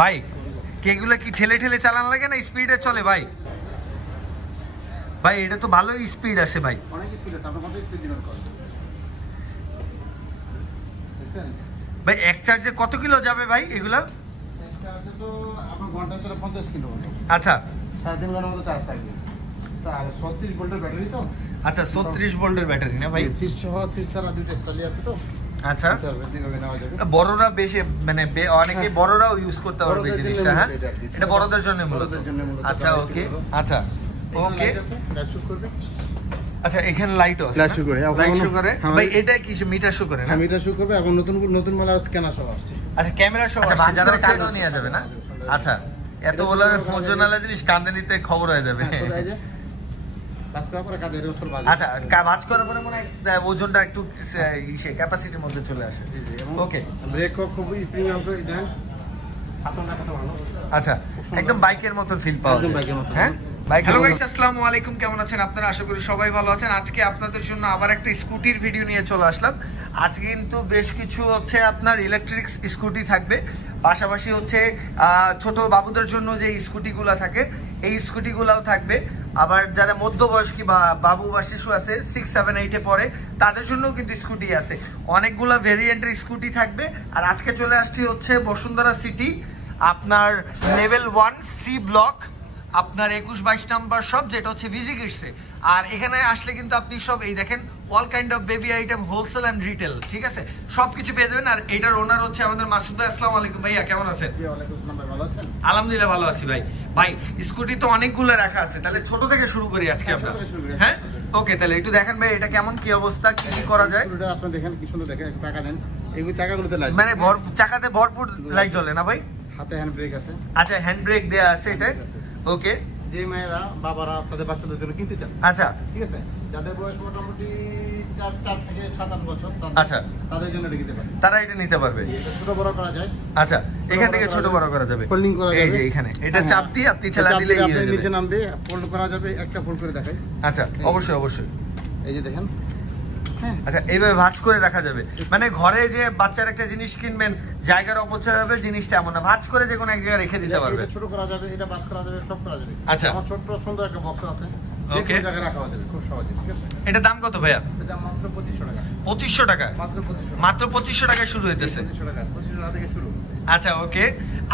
ভাই এগুলা কি ঠেলে ঠেলে চালান লাগে না স্পিডে চলে ভাই? ভাই এটা তো ভালোই স্পিড আছে ভাই। অনেক স্পিড আছে, আপনি কত স্পিড দিবেন কর ভাই এক চার্জে কত কিলো যাবে ভাই এগুলা? এক চার্জে তো আপনার ঘন্টা চলে 50 কিলো। আচ্ছা 3.5 ঘন্টার মতো চার্জ থাকবে। আর 36 ভোল্টের ব্যাটারি তো। আচ্ছা 36 ভোল্টের ব্যাটারি না ভাই? সিট সহ সিট ছাড়া দুইটা স্টাইলি আছে তো। আচ্ছা বড়রা বেশি মানে অনেকে বড়রাও ইউজ করতে পারবে এই জিনিসটা। হ্যাঁ এটা বড়দের জন্য মূলত। আচ্ছা ওকে আচ্ছা ওকে লাইট শুট করবে। আচ্ছা এখানে লাইটও আছে, লাইট শো করে, লাইট শো করে ভাই। এটা কি মিটার শো করে না? মিটার শো করবে। এখন নতুন মাল আর স্ক্যানার সব আসছে। আচ্ছা ক্যামেরা সব আসছে, যারা টাকাও নিয়ে যাবে না? আচ্ছা এত বলে ফোনজনালা জিনিস কাঁদে নিতে খবর হয়ে যাবে। বাস করার পরে কাঁদে এরকম ছোট বাজে। আচ্ছা বাজ করার পরে মনে হয় ওজনটা একটু ক্যাপাসিটির মধ্যে চলে আসে। ওকে ব্রেক খুব প্রিমিয়াম করে দেন। হাতটা কত ভালো। আচ্ছা একদম বাইকের মতো ফিল পাওয়া যায়। একদম বাইকের মতো। হ্যাঁ হ্যালো গাইস, আসসালামু আলাইকুম। কেমন আছেন আপনারা? আশা করি সবাই ভালো আছেন। আজকে আপনাদের জন্য আবার একটা স্কুটির ভিডিও নিয়ে চলে আসলাম। আজকে কিন্তু বেশ কিছু হচ্ছে আপনার ইলেকট্রিক স্কুটি থাকবে, পাশাপাশি হচ্ছে ছোট বাবুদের জন্য যে স্কুটিগুলো থাকে এই স্কুটিগুলোও থাকবে। আবার যারা মধ্যবয়স্ক বা বাবু বা শিশু আছে 6, 7, 8-এ পড়ে তাদের জন্যও কিন্তু স্কুটি আছে। অনেকগুলো ভেরিয়েন্টের স্কুটি থাকবে। আর আজকে চলে আসছি হচ্ছে বসুন্ধরা সিটি, আপনার লেভেল 1 সি ব্লক, আপনার 21-22 নাম্বার শপ, যেটা হচ্ছে ভিজি কিডসে। আর এখানে আসলে কিন্তু আপনি সব এই দেখেন all kind of baby item wholesale and retail, ঠিক আছে, সব কিছু পেয়ে যাবেন। আর এটার ওনার হচ্ছে আমাদের মাসুদ ভাই। আসসালামু আলাইকুম ভাইয়া, কেমন আছেন? ভালো আছেন? আলহামদুলিল্লাহ ভালো আছি ভাই। ভাই স্কুটি তো অনেকগুলো রাখা আছে, তাহলে ছোট থেকে শুরু করি আজকে আমরা। হ্যাঁ ওকে, তাহলে একটু দেখেন ভাই এটা কেমন কি অবস্থা, কি কি করা যায়। আপনি দেখেন কি সুন্দর, দেখেন একটু টাকা দেন। এইগুলো চাকাগুলোতে লাইট মানে চাকাতে ভরপুর লাইট জ্বলে না ভাই? হাতে হ্যান্ড ব্রেক আছে। আচ্ছা হ্যান্ড ব্রেক দেয়া আছে এটা। ওকে, যে মায়েরা বাবারা তাদের বাচ্চাদের জন্য কিনতে চান, আচ্ছা ঠিক আছে, যাদের বয়স মোটামুটি 4 থেকে 7-8 বছর, আচ্ছা তাদের জন্য এটা কিনতে পারেন। তারা এটা নিতে পারবে। এটা ছোট বড় করা যায়। আচ্ছা এখান থেকে ছোট বড় করা যাবে, ফোল্ডিং করা যাবে। এই যে এখানে এটা চাপ দিয়ে আপনি ঠেলা দিলে নিচে নামবে, ফোল্ড করা যাবে। একটা ফোল্ড করে দেখাই। আচ্ছা অবশ্যই অবশ্যই। এই যে দেখেন। আচ্ছা এইভাবে ভাঁজ করে রাখা যাবে, মানে ঘরে যে বাচ্চার একটা জিনিস কিনবেন জায়গার অপচয় হবে, জিনিসটা এমন না, ভাঁজ করে যে কোনো এক জায়গায় রেখে দিতে পারবে। এটা ছোট করা যাবে, এটা বাস করা যাবে, সব করা যাবে। আচ্ছা আমার ছোট সুন্দর একটা বক্স আছে, ওকে, যে জায়গায় রাখা যাবে খুব সহজে, ঠিক আছে। এটা দাম কত ভাইয়া? এটা মাত্র 2500 টাকা। 2500 টাকা? মাত্র 2500 টাকায় শুরু হইতেছে। 2500 টাকা, 2500 টাকা থেকে শুরু। আচ্ছা ওকে,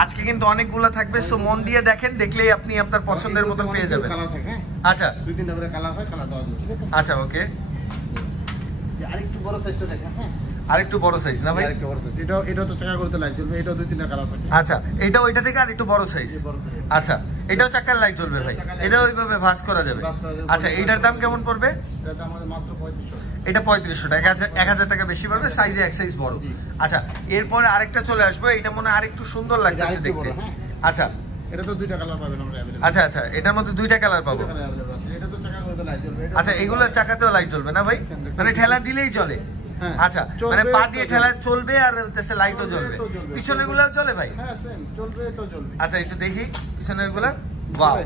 আজকে কিন্তু অনেকগুলো থাকবে, সো মন দিয়ে দেখেন, দেখলেই আপনি আপনার পছন্দের মতো পেয়ে যাবেন। কালার থাকে, আচ্ছা 2-3টা করে কালার হয়, কালার দেওয়া যাবে, ঠিক আছে। আচ্ছা ওকে, আরেকটু বড় সাইজটা দেখেন। হ্যাঁ আরেকটু বড় সাইজ না ভাই? আরেকটু বড় সাইজ। এটা তো চাকা করতে লাইট জ্বলবে, এটাও 2-3টা কালার থাকে। আচ্ছা এটা ওইটা থেকে আর একটু বড় সাইজ। আচ্ছা এটাও চাকার লাইট জ্বলবে ভাই? এটা ওইভাবে ভাঁজ করা যাবে। আচ্ছা এটার দাম কেমন পড়বে? এটা আমাদের মাত্র 3500 টাকা। এটা 3500 টাকা, 1000 টাকা বেশি পড়বে, সাইজে এক সাইজ বড়। আচ্ছা এরপরে আরেকটা চলে আসবে, এটা মনে হয় আরেকটু সুন্দর লাগতেছে দেখতে। আচ্ছা এটা তো 2টা কালার পাবেন আমরা अवेलेबल। আচ্ছা আচ্ছা এটার মধ্যে 2টা কালার পাবো। এটা তো চাকা করতে লাইট জ্বলবে। আচ্ছা এগুলো চাকাতেও লাইট জ্বলবে না ভাই? মানে ঠেলা দিলেই চলে? আচ্ছা মানে পা দিয়ে ঠেলা চলবে আর লাইটও জ্বলবে। পিছনের গুলাও চলে ভাই? হ্যাঁ সেম, চলবে তো জ্বলবে। আচ্ছা একটু দেখি পিছনের গুলা। ওয়াও,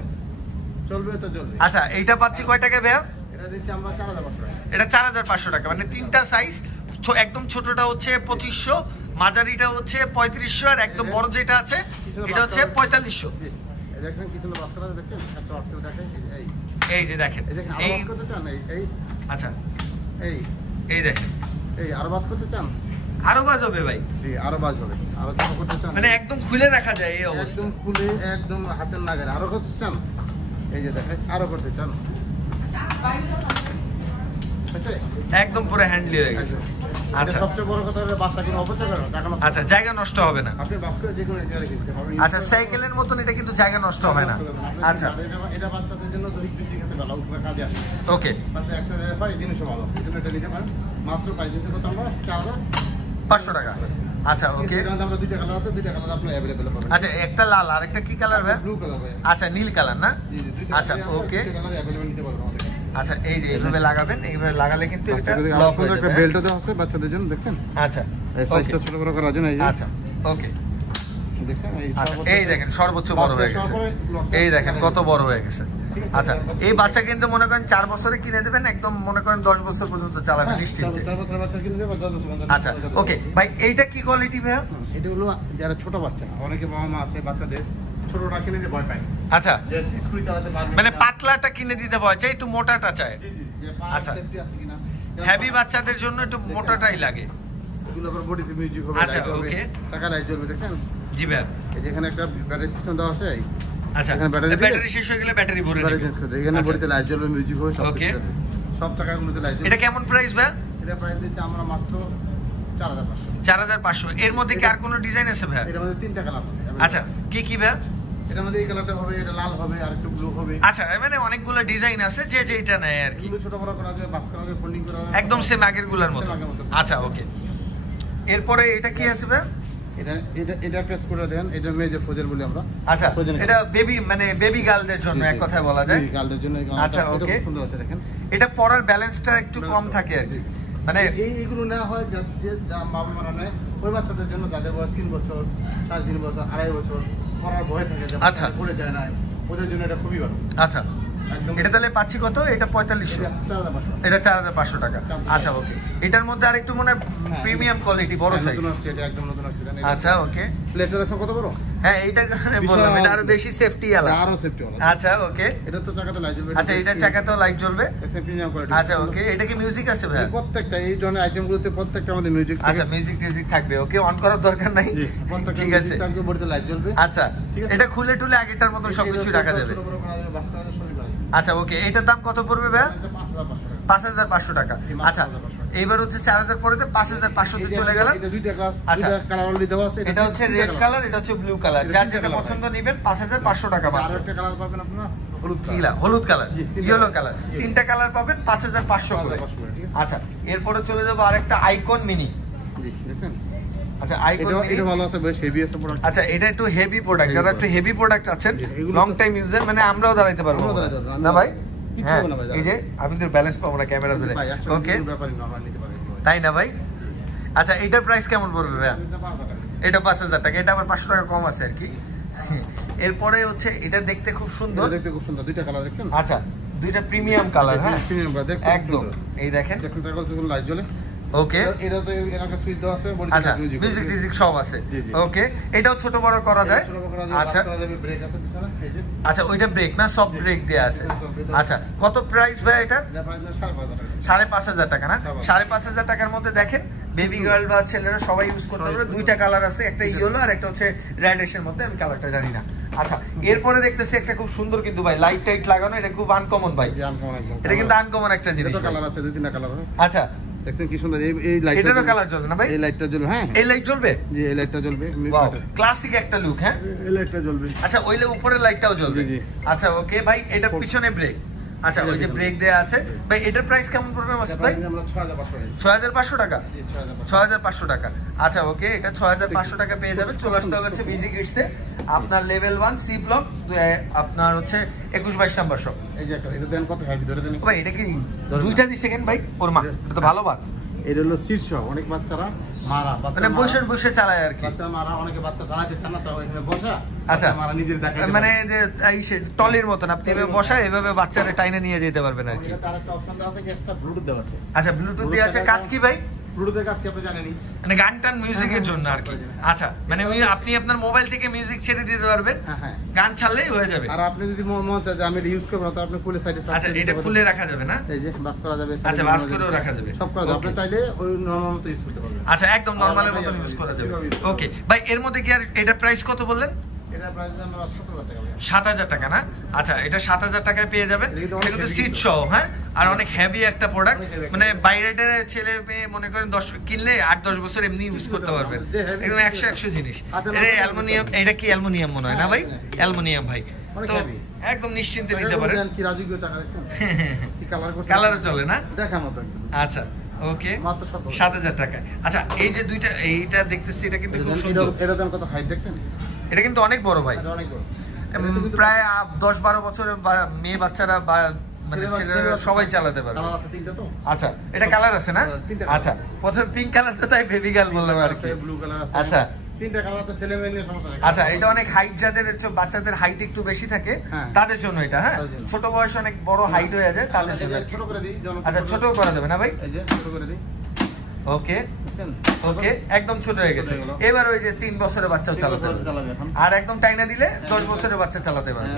চলবে তো জ্বলবে। আচ্ছা এইটা পাচ্ছি কয় টাকা ভাইয়া? এটা দিচ্ছি আমরা 4500 টাকা। এটা 4500 টাকা, মানে তিনটা সাইজ। একদম ছোটটা হচ্ছে 2500, মাঝারিটা হচ্ছে 3500, আর একদম বড় যেটা আছে এটা হচ্ছে 4500। এই দেখেন কিছু না বাস্কেট দেখছেন, একটা বাস্কেট দেখেন। এই যে দেখেন, এই করতে চান এই। আচ্ছা এই দেখেন, এই আরো বাস করতে চান? আরো বাজ হবে ভাই? জি আরো বাস হবে। আরো কি করতে চান? মানে একদম খুলে রাখা যায় এই অবস্থা? একদম খুলে, একদম হাতের নাগারে। আরো করতে চান? এই যে দেখেন, আরো করতে চান? একদম পুরো হ্যান্ডলি হয়ে গেছে। আচ্ছা সবচেয়ে বড় কথা হলো বাসা কোনো অপচয় করে না, আচ্ছা জায়গা নষ্ট হবে না। আপনি বাস করে যে কোনো জায়গায় কিনতে পারবেন। আচ্ছা সাইকেলের মতন এটা কিন্তু জায়গা নষ্ট হয় না। আচ্ছা এটা বাচ্চাদের জন্য দৈহিক বৃদ্ধি খেতে ভালো, উপকার কাজে আসে। ওকে, বাচ্চা এক্সারসাইজ হয়, জিনিসও ভালো, এই জন্য এটা নিতে পারেন। মাত্র প্রাইস দিতে কত আমরা? 4500 টাকা। আচ্ছা ওকে, আমরা 2টা কালার আছে, 2টা কালার আপনি अवेलेबल পাবেন। আচ্ছা একটা লাল আর একটা কি কালার ভাই? ব্লু কালার ভাই। আচ্ছা নীল কালার না? জি জি, 2টা আচ্ছা ওকে, 2টা কালার अवेलेबल নিতে পারবেন আমাদের। আচ্ছা এই যে এইভাবে লাগাবেন, এইভাবে লাগালে কিন্তু এটা লক হয়ে যাবে। একটা বেল্টও দেওয়া আছে বাচ্চাদের জন্য, দেখছেন? আচ্ছা এই সাইজটা ছোট বড় করার জন্য। এই যে আচ্ছা ওকে, দেখছেন? এই দেখেন সর্বোচ্চ বড় হয়ে গেছে, এই দেখেন কত বড় হয়ে গেছে। ঠিক আছে? আচ্ছা, এই বাচ্চা কিন্তু মনে করেন 4 বছরে কিনে দেবেন, একদম মনে করেন 10 বছর পর্যন্ত চালাবেন নিশ্চিন্তে। 4 বছরের বাচ্চা কিনে দেবে, 10 বছর পর্যন্ত। আচ্ছা ওকে ভাই, এইটা কি কোয়ালিটি ভাইয়া? এটা হলো যারা ছোট বাচ্চা, অনেকে বাবা মা আছে বাচ্চাদের ছোটটা কিনে দিয়ে ভয় পায়, আচ্ছা, যে স্কুল চালাতে পারবে মানে না। পাতলাটা কিনে দিতে ভয় চাই, একটু মোটাটা চায়। জি জি, যে পা আচ্ছা। সেফটি আছে কিনা। হেভি বাচ্চাদের জন্য একটু মোটাটাই লাগে। এগুলো আবার বডিতে মিউজিক হবে, আচ্ছা, লাইট হবে, ওকে। টাকা লাইট জ্বলবে, দেখছেন? জি ভাইয়া। এই যে এখানে একটা ব্যাটারি সিস্টেম দেওয়া আছে, আচ্ছা, এখানে ব্যাটারি দিলে- ব্যাটারি শেষ হয়ে গেলে ব্যাটারি ভরে ব্যাটারি নেবে। চেঞ্জ করে দেয়। এখানে আচ্ছা। বডিতে লাইট জ্বলবে, মিউজিক হবে, সব ওকে। কিছু হবে। সব টাকাগুলোতে লাইট জ্বলবে। এটা কেমন প্রাইস ভাইয়া? এটা প্রাইস দিচ্ছি আমরা মাত্র 4500। 4500। এর মধ্যে কি আর কোনো ডিজাইন আছে ভাইয়া? এটার মধ্যে 3টা কালার হবে। আচ্ছা, কি কি ভাইয়া? এটার মধ্যে এই কালারটা হবে, এটা লাল হবে, আর একটু ব্লু হবে। আচ্ছা, মানে অনেকগুলো ডিজাইন আছে, যে যেটা নেয় আর কি। এগুলো ছোট বড় করা যাবে, বাস করা যাবে, ফোল্ডিং করা যাবে। একদম সেম আগের গুলার মতো। Same আগের মতো। আচ্ছা ওকে। এরপরে এটা কি আছে ভাইয়া? এটা একটা স্কুটার দেন, এটা মেয়ে যে ফোজেন বলি আমরা। আচ্ছা, ফ্রোজেন এটা বেবি মানে বেবি গার্লদের জন্য এক কথায় বলা যায়। গার্লদের জন্য এই আচ্ছা, গানটা, এটা ওকে। খুব সুন্দর আছে, দেখেন। এটা পরার ব্যালেন্সটা একটু কম থাকে আর কি, মানে এইগুলো নেওয়া হয় যা বাবা মারা নেয় ওই বাচ্চাদের জন্য, যাদের বয়স 3 বছর, 3.5 বছর, 2.5 বছর, পড়ার ভয় থাকে, যে আচ্ছা। পড়ে যায় না, ওদের জন্য এটা খুবই ভালো। আচ্ছা, একদম। এটা তাহলে পাচ্ছি কত? এটা 4500। এটা 4500। এটা 4500 টাকা। আচ্ছা ওকে। এটার মধ্যে আরেকটু মনে প্রিমিয়াম কোয়ালিটি, বড় সাইজ। নতুন আসছে, এটা একদম নতুন আসছে। আচ্ছা ওকে। প্লেটটা দেখো কত বড়। হ্যাঁ, এইটার কারণে বললাম এটা আরো বেশি সেফটি আলা। আরো সেফটি ওয়ালা। আচ্ছা ওকে। এটা তো চাকাতে লাইট জ্বলবে। আচ্ছা, এটা চাকাতেও লাইট জ্বলবে। SM premium quality. আচ্ছা ওকে। এটা কি মিউজিক আছে ভাই? প্রত্যেকটা এই ধরনের আইটেমগুলোতে প্রত্যেকটা আমাদের মিউজিক থাকে। আচ্ছা, মিউজিক টিউজিক থাকবে, ওকে, অন করার দরকার নাই। জি, প্রত্যেকটা ঠিক আছে। মিউজিক থাকবে, বডিতে লাইট জ্বলবে। আচ্ছা, ঠিক আছে। এটা খুলে টুলে আগেরটার মতো সবকিছু রাখা যাবে। ছোট বড় করা যাবে, বাস করা যাবে, সবই করা যাবে। আচ্ছা ওকে। এটার দাম কত পড়বে ভাই? এটা 5500 টাকা। 5500 টাকা। আচ্ছা, এইবার হচ্ছে 4000 পরে 5500 তে চলে গেলাম। এটা দুইটা ক্লাস, আচ্ছা। দুইটা কালার অলরেডি দেওয়া আছে। এটা হচ্ছে রেড কালার, এটা হচ্ছে ব্লু কালার। এটা যার তিনটা যেটা colour পছন্দ নেবেন 5500 টাকা আর মাত্র। একটা কালার পাবেন আপনারা হলুদ কিলা কালার। হলুদ কালার, জি, তিনটা ইয়েলো colour। কালার, জি। তিনটা কালার পাবেন 5500 করে। 5500 ঠিক আছে। আচ্ছা, এরপরে চলে যাবো আরেকটা আইকন মিনি। জি, দেখছেন? আচ্ছা, আইকন মিনি। এটা ভালো আছে, বেশ হেভি আছে প্রোডাক্ট। আচ্ছা, এটা একটু হেভি প্রোডাক্ট, যারা একটু হেভি প্রোডাক্ট আছেন, এগুলো লং তো- টাইম ইউজার, মানে আমরাও দাঁড়াইতে পারবো আমরাও দাঁড়াইতে পারবো, না ভাই? কিচ্ছু হ্যাঁ, হবে না ভাই, এই যে আমি তো ব্যালেন্স পাবো না ক্যামেরা ধরে। ভাই actually ওকে, কোনো ব্যাপারই না, আমরা নিতে পারি। তাই না ভাই? আচ্ছা, এটার প্রাইস কেমন পড়বে ভাই? এটা 5000 টাকা। এটা 5000 টাকা, এটা আবার 500 টাকা কম আছে আর কি। এরপরে হচ্ছে এটা দেখতে খুব সুন্দর। এটা দেখতে খুব সুন্দর, দুইটা কালার দেখছেন? আচ্ছা, দুইটা প্রিমিয়াম কালার। হ্যাঁ, প্রিমিয়াম কালার, দেখতে খুব একদম। সুন্দর। এই দেখেন। দেখছেন চাকাতে কোনো লাইট জ্বলে। ওকে। এটা তো এর একটা সুইচ দেওয়া আছে, বডিতে আচ্ছা, মিউজিক মিউজিক টিউজিক সব আছে। জি, জি। ওকে, এটাও ছোট বড় করা যায়। ছোট বড় করা যাবে, আচ্ছা বাস করা যাবে, ব্রেক আছে পিছনে, এই যে। আচ্ছা, ওইটা ব্রেক না, সব ব্রেক দেয়া আছে। আচ্ছা, কত প্রাইস ভাই এটা? এটা প্রাইস 5500 টাকা। 5500 টাকা না? 5500 টাকার মধ্যে দেখেন, বেবি গার্ল বা ছেলেরা সবাই ইউজ করতে পারবে। দুইটা কালার আছে, একটা ইয়েলো আর একটা হচ্ছে রেডিশ এর মধ্যে, আমি কালারটা জানি না। আচ্ছা, এরপরে দেখতেছি একটা খুব সুন্দর কিন্তু ভাই, লাইট টাইট লাগানো, এটা খুব আনকমন ভাই। জি, আনকমন একদম। এটা কিন্তু আনকমন একটা জিনিস। এটা কালার আছে, দুই তিনটা কালার আছে। আচ্ছা, দেখছেন কি সুন্দর, এই লাইট। এটারও কালার জ্বলবে না ভাই? এই লাইটটা জ্বলবে, হ্যাঁ। এই লাইট জ্বলবে? জি, এই লাইটটা জ্বলবে। ক্লাসিক একটা লুক। হ্যাঁ, এই লাইটটা জ্বলবে। আচ্ছা, ওইলে উপরের লাইটটাও জ্বলবে। জি, জি। আচ্ছা ওকে ভাই, এটার পিছনে ব্রেক। আচ্ছা, ওই যে ব্রেক দেয়া আছে ভাই, এটার প্রাইস কেমন পড়বে মাসুদ ভাই? আমরা 6500 টাকা। 6500 টাকা। জি, 6500। 6500 টাকা। আচ্ছা ওকে, এটা 6500 টাকা পেয়ে যাবেন। চলে আসতে হচ্ছে বিজি কিডসে, আপনার লেভেল 1 সি ব্লক, আপনার হচ্ছে 21-22 নাম্বার শপ। এই যে একটা, এটা দেন কত হেভি, ধরে দেন। ভাই এটা কি দুইটা দিছে কেন ভাই? ওর মা, এটা তো ভালো বাত। এটা হলো শীর্ষ, অনেক বাচ্চারা মারা, মানে বসে বসে চালায় আর কি। বাচ্চা মারা, অনেকে বাচ্চা চালাতে চান না, তো এখানে বসা। আচ্ছা, মারা নিজের দেখাই। মানে যে টলির মতন আপনি এভাবে বসায় এভাবে বাচ্চারা টাইনে নিয়ে যেতে পারবেন আর কি। এটা তার একটা অপশন দেওয়া আছে, কি এক্সট্রা ব্লুটুথ দেওয়া আছে। আচ্ছা, ব্লুটুথ দেওয়া আছে, কাজ কি ভাই? ব্লুটুথের কাজ কি আপনি জানেনই? মানে গান টান মিউজিকের জন্য আর কি। আচ্ছা, মানে আপনি আপনার মোবাইল থেকে মিউজিক ছেড়ে দিতে পারবেন, হ্যাঁ। গান ছাড়লেই হয়ে যাবে। আর আপনি যদি মন চায় যে আমি এটা ইউজ করব না, তো আপনি খুলে সাইডে আচ্ছা, এটা খুলে রাখা যাবে না? এই যে বাস করা যাবে। আচ্ছা, বাস করেও রাখা যাবে। সব করা যাবে, আপনি চাইলে ওই নরমাল মতো ইউজ করতে পারবেন। আচ্ছা, একদম নরমালের মতো ইউজ করা যাবে। ওকে ভাই, এর মধ্যে কি আর এটার প্রাইস কত বললেন? এটা প্রাইস আমরা 7000 টাকা ভাই। 7000 টাকা না? আচ্ছা, এটা 7000 টাকায় পেয়ে যাবেন। এটা এটা কিন্তু heavy সিট কিন্তু। সহ, হ্যাঁ, আর অনেক হেভি একটা প্রোডাক্ট। অনেক heavy মানে বাইরের ছেলে মেয়ে মনে করেন 10 কিনলে 8-10 বছর এমনি ইউজ করতে পারবেন। যে heavy একদম 100 জিনিস। এটা অ্যালুমিনিয়াম, এটা কি অ্যালুমিনিয়াম মনে হয় না ভাই? অ্যালুমিনিয়াম ভাই। অনেক তো heavy। একদম নিশ্চিন্তে নিতে পারেন। কি রাজকীয় চাকা দেখছেন? কি কালার করছে? কালারও চলে না? দেখার মতো একদম। আচ্ছা ওকে, মাত্র 7000 টাকা। আচ্ছা, এই যে দুইটা, এইটা দেখতেছি, এটা কিন্তু খুব সুন্দর। এটা দেন কত হাইট দেখছেন? এটা কিন্তু অনেক বড় ভাই, এটা অনেক বড়। প্রায় 10-12 বছরের মেয়ে বাচ্চারা বা মানে ছেলেরা সবাই চালাতে পারবে। কালার আছে তিনটা তো? আচ্ছা, এটা কালার আছে না? তিনটা colour আচ্ছা, প্রথমে পিঙ্ক কালার তো, তাই বেবি গার্ল বললাম আর কি। ব্লু কালার আছে। আচ্ছা, তিনটা কালার আছে, ছেলে মেয়ে নিয়ে সমস্যা নেই। আচ্ছা, এটা অনেক হাইট যাদের বাচ্চাদের হাইট একটু বেশি থাকে তাদের জন্য এটা, হ্যাঁ ছোট বয়সে অনেক বড় হাইট হয়ে যায় তাদের জন্য। ছোট করে দিই। আচ্ছা, ছোটও করা যাবে না ভাই? এই যে ছোট করে দিই। ওকে ওকে, একদম ছোট হয়ে গেছে। এবার ওই যে 3 বছরের বাচ্চাও চালাতে পারবে, আর একদম টাইনা দিলে 10 বছরের বাচ্চা চালাতে পারবে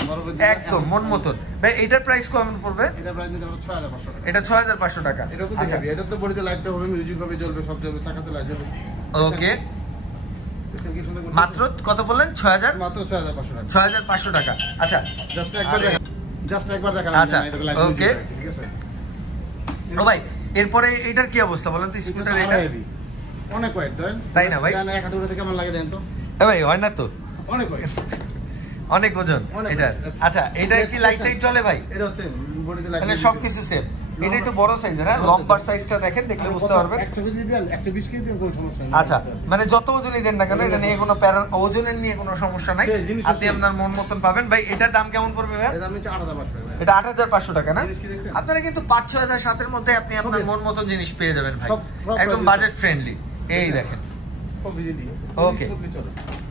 একদম মন মতন। ভাই এটার প্রাইস কেমন পড়বে? এটা প্রাইস নিতে 6500 টাকা। এটা 6500 টাকা। এটা তো দেখাবি, এটা তো বডিতে লাইট হবে, মিউজিক হবে, জ্বলবে, সব জ্বলবে, চাকাতে লাইট জ্বলবে। ওকে, মাত্র কত বললেন? 6000? মাত্র 6500 টাকা। 6500 টাকা। আচ্ছা, জাস্ট একবার দেখা। আচ্ছা, ওকে। ও ভাই, এরপরে এটার কি অবস্থা বলেন তো? স্কুটার এটা অনেক ওয়েট, ধরেন তাই না ভাই? এক হাতে উঠাতে কেমন লাগে দেন তো? ভাই হয় না তো, অনেক ওয়েট, অনেক ওজন এটার। আচ্ছা, এটা কি লাইট টাইট চলে ভাই? এটা হচ্ছে বডিতে লাইট, মানে সবকিছু সেম। এটা একটু বড় সাইজের, হ্যাঁ লম্বার সাইজটা দেখেন, দেখলে বুঝতে পারবেন। 120 কেজি 120 কেজি কোনো সমস্যা নেই। আচ্ছা, মানে যত ওজনই দেন না কেন এটা নিয়ে কোনো ওজনের নিয়ে কোনো সমস্যা নাই, আপনি আপনার মন মতন পাবেন। ভাই এটার দাম কেমন পড়বে ভাই? এর দাম হচ্ছে 8500 টাকা। এটা 8500 টাকা না? আপনারা কিন্তু 5-6000 সাথের মধ্যে আপনি আপনার মন মতন জিনিস পেয়ে যাবেন ভাই, একদম বাজেট ফ্রেন্ডলি। এই দেখেন, ওকে।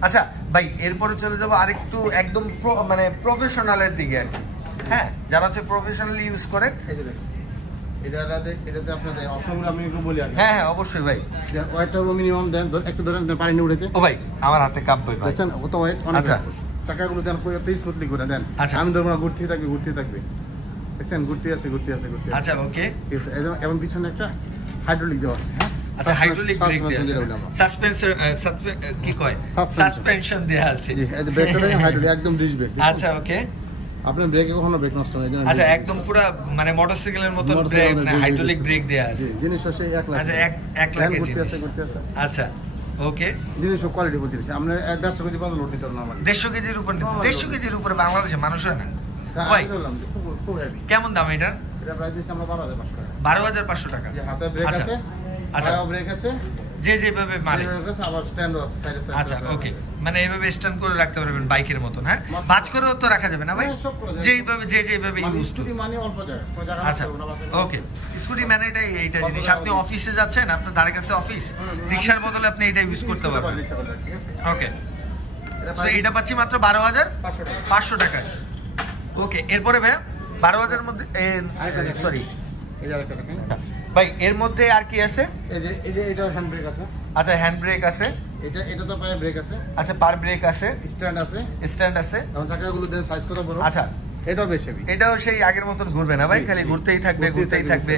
আচ্ছা ভাই, এরপরে চলে যাবো আরেকটু একদম মানে প্রফেশনালের দিকে আর কি, হ্যাঁ যারা হচ্ছে প্রফেশনালি ইউজ করেন। এই যে দেখেন, এটাতে আপনাদের অপশনগুলো আমি একটু বলি আর কি। হ্যাঁ হ্যাঁ, অবশ্যই ভাই। ওয়েটটা মিনিমাম দেন, একটু ধরেন পানি নিয়ে উঠেছে। ও ভাই, আমার হাতে কাপ ভাই, দেখছেন কত ওয়েট? অনেক। আচ্ছা, চাকাগুলো দেন কত স্মুথলি করে দেন। আচ্ছা, আমি ধরুন ঘুরতে থাকবে, দেখছেন ঘুরতে আছে। আচ্ছা, ওকে। এবং পিছনে একটা হাইড্রোলিক দেওয়া আছে, হ্যাঁ। আচ্ছা, হাইড্রোলিক ব্রেক দেয়া আছে, সাসপেনশন কি কয়, সাসপেনশন দেয়া আছে। জি, এই ব্রেকটা দেখেন, হাইড্রোলিক একদম ডিশ ব্রেক। আচ্ছা, ওকে। আপনার ব্রেকে কখনো ব্রেক নষ্ট হয় না। আচ্ছা, একদম পুরো মানে মোটরসাইকেলের মতন ব্রেক, হাইড্রোলিক ব্রেক দেয়া আছে। জিনিস হচ্ছে 1 লাখ। আচ্ছা, 1 লাখ ঘুরতে আছে। আচ্ছা, ওকে। জিনিস কোয়ালিটি বলতেছি, আমরা 150 কেজি পর্যন্ত লোড নিতে পারবো না। 150 কেজির উপর, 150 কেজির উপরে বাংলাদেশে মানুষ হয় না ভাই। খুব হেভি। কেমন দাম এটার? এটা প্রাইস দিচ্ছি আমরা 12500 টাকা। 12500 টাকা। যে হাতে ব্রেক আছে, আচ্ছা ব্রেক আছে, যে যেভাবে মারে, আবার স্ট্যান্ডও আছে সাইডে। আচ্ছা, ওকে। মানে এইভাবে স্ট্যান্ড করে রাখতে পারবেন বাইকের মতন, হ্যাঁ ভাঁজ করেও তো রাখা যাবে না ভাই? যেইভাবে যেভাবে ইউজ টু। মানে অল্প জায়গা, আচ্ছা, ওকে। স্কুটি মানে এইটা জিনিস, আপনি অফিসে যাচ্ছেন, আপনার ধারে কাছে অফিস, রিকশার বদলে আপনি এটা ইউজ করতে পারবেন। ওকে, তো এটা পাচ্ছি মাত্র 12500 টাকায়। ওকে, এরপরে ভাই 12000 মধ্যে সরি, এই যে আরেকটা দেখেন ভাই, এর মধ্যে আর কি আছে? এই যে এটা হ্যান্ড ব্রেক আছে। আচ্ছা, হ্যান্ড ব্রেক আছে। এটা তো পায়ে ব্রেক আছে। আচ্ছা, পার ব্রেক আছে, স্ট্যান্ড আছে। এবং চাকাগুলো দেন সাইজ কত বড়। আচ্ছা, এটাও বেশ হেভি। এটাও সেই আগের মতন ঘুরবে না ভাই, খালি ঘুরতেই থাকবে।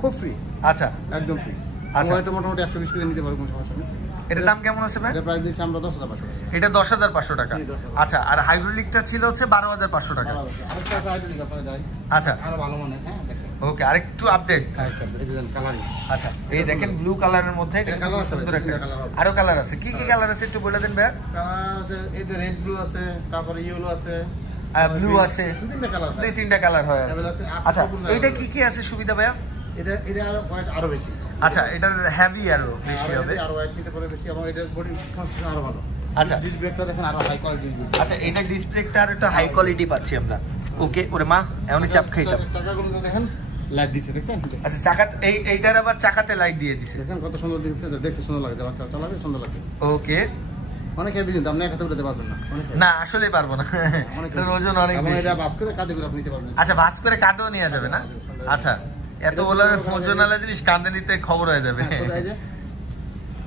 খুব ফ্রি। আচ্ছা, একদম ফ্রি। আচ্ছা, এটা মোটামুটি 120 কেজি নিতে পারবো, কোনো সমস্যা নেই। এটার দাম কেমন আছে ভাই? এটা প্রাইস দিচ্ছি আমরা 10500 টাকা। এটা 10500 টাকা। আচ্ছা, আর হাইড্রোলিকটা ছিল হচ্ছে 12500 টাকা। আরেকটা আছে হাইড্রোলিক, আপনারা দেয়। আচ্ছা, আরো ভালো মনে হয়, হ্যাঁ দেখেন। ওকে, আরেকটু আপডেট। এই যে কালারিং। আচ্ছা, এই দেখেন ব্লু কালারের মধ্যে এটা কালার সুন্দর একটা কালার। আরো কালার আছে। কি কি কালার আছে একটু বলে দেন ভাই? কালার আছে এই যে রেড ব্লু আছে, তারপরে ইয়েলো আছে, ব্লু আছে, 2-3টা কালার। 2-3টা কালার হয়। আচ্ছা, এইটা কি কি আছে সুবিধা ভাইয়া? এটা আরো বেশি। আচ্ছা, এটা হেভি আরো বেশি হবে, আরো ওয়েট নিতে পারে বেশি, এবং এটার বডি কনস্ট্রাকশন আরো ভালো। আচ্ছা, ডিসক ব্রেকটা দেখেন আরো হাই কোয়ালিটি। আচ্ছা, এটা ডিসপ্লেটা আর একটু হাই কোয়ালিটি পাচ্ছি আমরা। ওকে, ওরে মা, এমনই চাপ খাইতাম। চাকাগুলো দেখেন লাইট দিছে, দেখছেন? আচ্ছা, চাকা এইটার আবার চাকাতে লাইট দিয়ে দিছে, দেখেন কত সুন্দর দিচ্ছে, দেখতে সুন্দর লাগে, বাচ্চা চালাবে সুন্দর লাগে। ওকে, অনেক হেভি, কিন্তু আপনি এক হাতে উঠাতে পারবেন না। না, আসলে পারবো না, এটার ওজন অনেক বেশি। এটা বাস করে কাঁধে করে আপনি নিতে পারবেন। আচ্ছা, ভাঁজ করে কাঁধেও নেওয়া যাবে না? আচ্ছা, এত বলে ওজনালা জিনিস কাঁধে নিতে খবর হয়ে যাবে।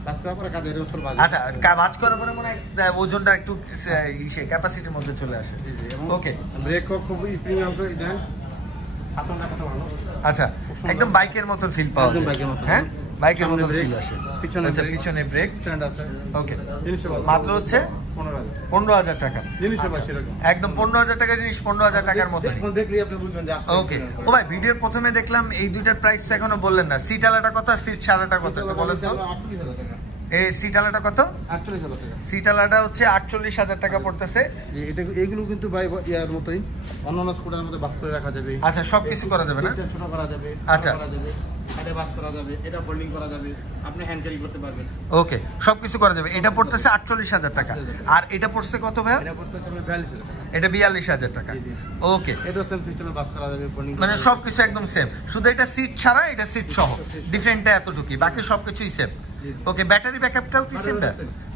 বাস করার পরে কাঁধে এরকম ছোট বাজ। আচ্ছা, ভাঁজ করার পরে মনে হয় ওজনটা একটু ক্যাপাসিটির মধ্যে চলে আসে। ওকে, ব্রেকও খুব প্রিমিয়াম করে দেন, হাতলটা কত ভালো। আচ্ছা, একদম বাইকের মতন ফিল পাওয়া যায়। বাইকের মতো, হ্যাঁ বাইকের মতন ফিল আসে। পিছনে আচ্ছা, পিছনে ব্রেক স্ট্যান্ড আছে। ওকে, মাত্র হচ্ছে 15000 টাকা। একদম 15000 টাকা জিনিস, 15000 টাকার মতো দেখলেই আপনি বুঝবেন যে আসলে। ওকে, ও ভাই, ভিডিওর প্রথমে দেখলাম এই দুইটার প্রাইসটা এখনো বললেন না। সিট আলাটা কত, সিট ছাড়াটা কত একটু বলেন তো? 48000 টাকা। এই সিট আলাটা কত? 48000 টাকা। সিট আলাটা হচ্ছে 48000 টাকা পড়তেছে। এটা এগুলো কিন্তু ভাই ইয়ার মতোই, অন্যান্য স্কুটারের মধ্যে বাস করে রাখা যাবে। আচ্ছা, সবকিছু করা যাবে না? সিটটা ছোট করা যাবে, আচ্ছা করা যাবে, সাইডে বাস করা যাবে, এটা ফোল্ডিং করা যাবে, আপনি হ্যান্ড ক্যারি করতে পারবেন। ওকে, সবকিছু করা যাবে। এটা পড়তেছে 48000 টাকা। আর এটা পড়ছে কত ভাই? এটা পড়তেছে আপনার 42000 টাকা। এটা 42000 টাকা। ওকে, এটা সেম সিস্টেমে বাস করা যাবে, ফোল্ডিং মানে সবকিছু একদম সেম, শুধু এটা সিট ছাড়া, এটা সিট সহ। ডিফারেন্টটা এতটুকুই, বাকি সবকিছুই সেম। ওকে, ব্যাটারি ব্যাকআপটাও কি সেম?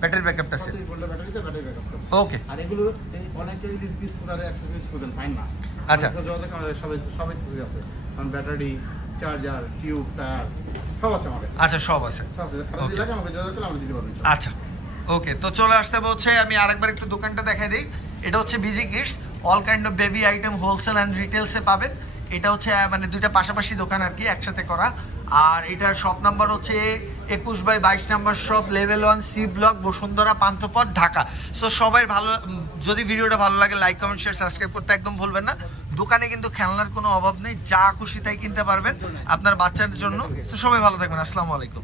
ব্যাটারি ব্যাকআপটা আছে। 37 ভোল্টের ব্যাটারিতে ব্যাটারি ব্যাকআপ আছে। ওকে আর এগুলো এই অনেকেই স্কুটারে অ্যাক্সেসরিজ খুঁজেন পায় না। আচ্ছা। যোগাযোগ আমাদের সব অ্যাক্সেসরিজ আছে, কারণ ব্যাটারি, চার্জার, টিউব, টায়ার সব আছে আমার কাছে। আচ্ছা, সব আছে। সব আছে, খারাপ Okay. লাগে আমাকে যোগাযোগ করলে আমরা দিতে পারবো। আচ্ছা, ওকে, তো চলে আসতে হবে হচ্ছে, আমি আরেকবার একটু দোকানটা দেখাই দিই। এটা হচ্ছে busy kids, all kind of baby item wholesale and রিটেলসে পাবেন। এটা হচ্ছে মানে দুইটা পাশাপাশি দোকান আর কি, একসাথে করা। আর এটার শপ নাম্বার হচ্ছে 21/22 number shop, level 1, C block, Bashundhara, Panthapath, Dhaka. So সবাই ভালো, যদি ভিডিওটা ভালো লাগে লাইক, কমেন্ট, শেয়ার, সাবস্ক্রাইব করতে একদম ভুলবেন না। দোকানে কিন্তু খেলনার কোনো অভাব নেই, যা খুশি তাই কিনতে পারবেন আপনার বাচ্চাদের জন্য। তো সবাই ভালো থাকবেন, আসসালামু আলাইকুম।